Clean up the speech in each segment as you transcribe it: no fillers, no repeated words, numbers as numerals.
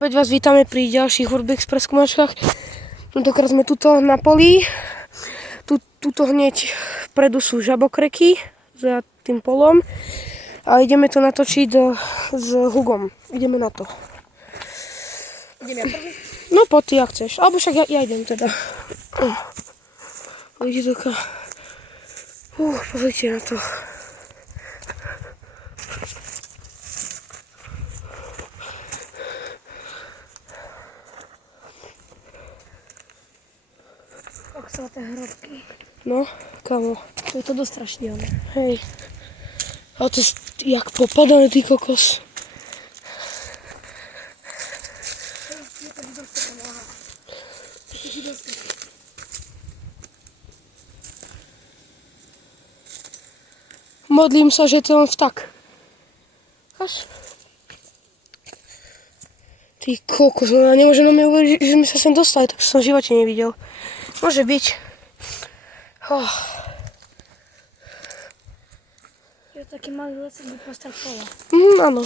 Opäť vás vítame pri ďalších Urbex preskúmačkách. Tentokrát sme tuto na poli. Tuto hneď vpredu sú žabokreky za tým polom. A ideme to natočiť s Hugom. Ideme na to. Idem ja prvý? No poď ty, ak chceš. Alebo však ja idem teda. Vidíte taká... pozrite na to. Oxalaté hrobky. No, kamo. To je to dosť strašidelné. Hej. Ale to je jak popadané, ty kokos. Je to židovské pomáha. Je to židovské. Modlím sa, že to je len vtak. Až. Ty kokos, no ja nemôžem na mňa uveriť, že sme sa sem dostali, tak som v živote nevidel. Môže byť. Je to taký malý lesek uprostred pola. Áno.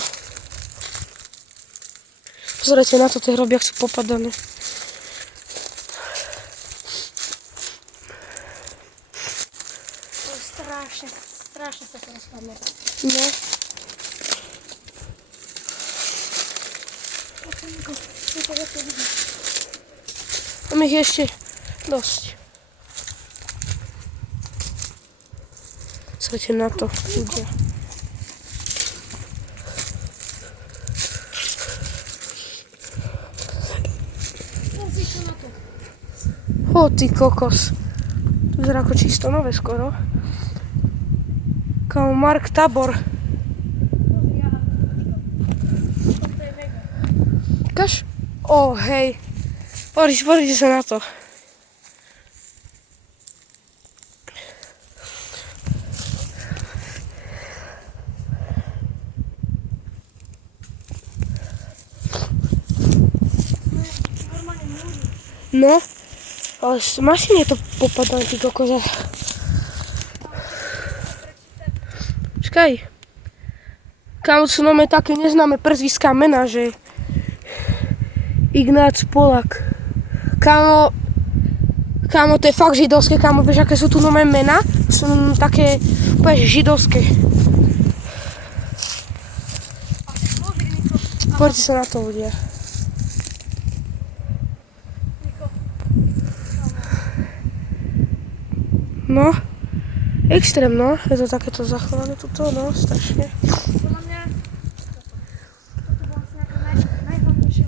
Pozrite na to, tie hroby, jak sú popadané. To je strašne sa to rozpadne. No. Mám ich ešte dosť. Pozrite na to, ľudia. Ty kokos. To vyzerá ako čisto nové skoro. Kao Mark Tabor. Kaž? Hej. Pozrite sa na to. No, ale z mašiny je to popadané, ty kokoza. Čakaj. Kámo, sú nome také neznáme prezviská mená, že Ignác Polak. Kámo, to je fakt židovské, kámo, vieš, aké sú tu nové mená? Sú také úplne židovské. Poďte sa na to, ľudia. No, extrém, no. Je to takéto zachované tuto, no, strašne. Podľa mňa toto bola asi nejaká najhlavnejšia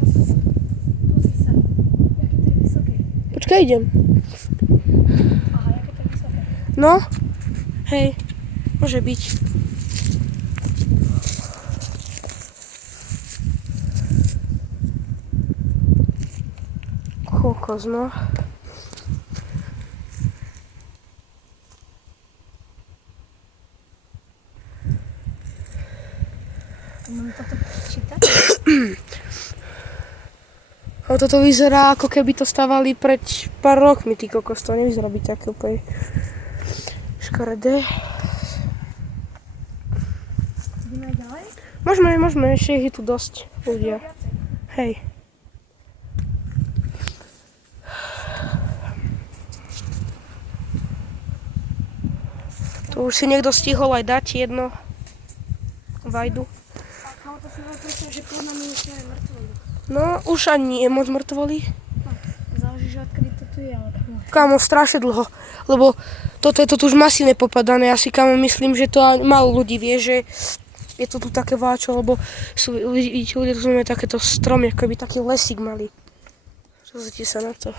pozícia. Jaké to je vysoké. Počkaj, idem. Aha, jaké to je vysoké. No, hej, môže byť. Kokos, no. Mám toto čítať? Ale toto vyzerá, ako keby to stavali pred pár rokmi, ty kokos. To nevyzerá byť také úplne škaredé. Ideme aj ďalej? Môžeme, ešte ich je tu dosť ľudia. Hej. Tu už si niekto stihol aj dať jedno vajdu. Kámo, to si mám predstav, že pod nami už nie je mŕtvoly. No, už ani nie je moc mŕtvoly. Záleží, že odkedy to tu je, ale Kámo, strašne dlho, lebo toto je to tu už masívne popadané. Ja si, kámo, myslím, že to málo ľudí vie, že je to tu také váčo, lebo vidíte, ľudia tu máme takéto stromy, ako by taký lesík mali. Pozrite sa na to.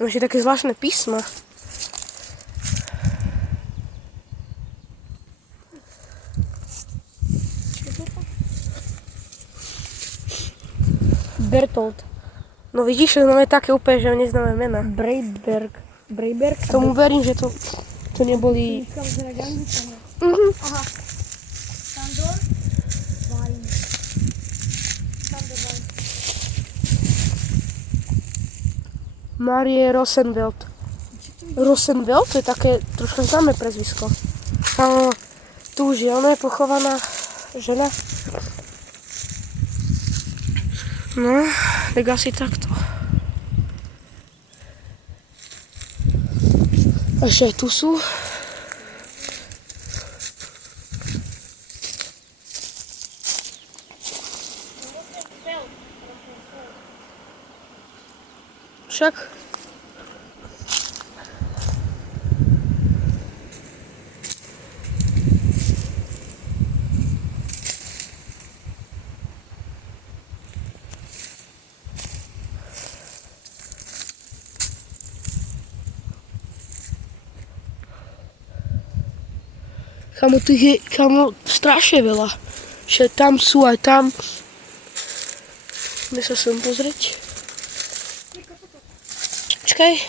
Mám ešte také zvláštne písma. Bertolt. No vidíš, že máme také úplne, že neznáme mená. Breiberg. Tomu verím, že to neboli... Aha. Sandor. Varin. Marie Rosenwelt. Rosenwelt? To je také troška známe prezvisko. Tu už je ona je pochovaná. žena. No, tak asi takto. A ešte aj tu sú. Však. Kamo, tých je, strašne veľa. Že tam sú aj tam. Ideme sa sem pozrieť. Čakaj.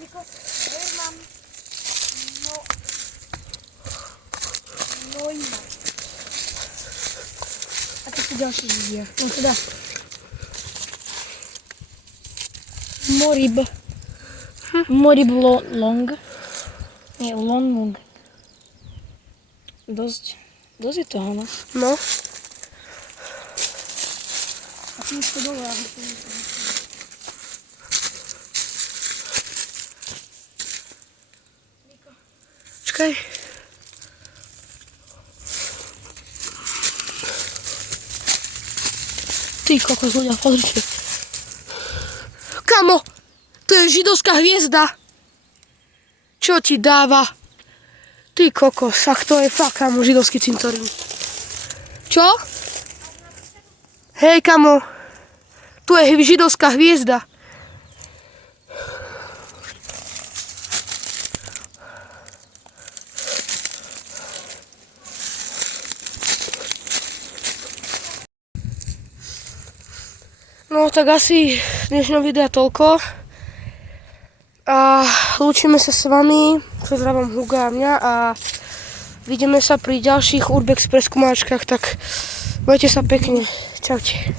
Niko, mám nojma. A to sú ďalšie ľudia. No teda. Morib long. Nie, long. Dosť je toho, no. No. A tu už to dole, aby to Čakaj. Ty kokos, ľudia, pozrite. Kamo, to je židovská hviezda. Čo ti dáva? Ty kokos, ach to je fakt, kamo, židovský cintorín. Čo? Hej, kamo, tu je židovská hviezda. No tak asi dnešného videa toľko. A lúčime sa s vami. Pozdravím Huga a mňa a vidíme sa pri ďalších Urbex preskúmačkách, tak majte sa pekne. Čaute.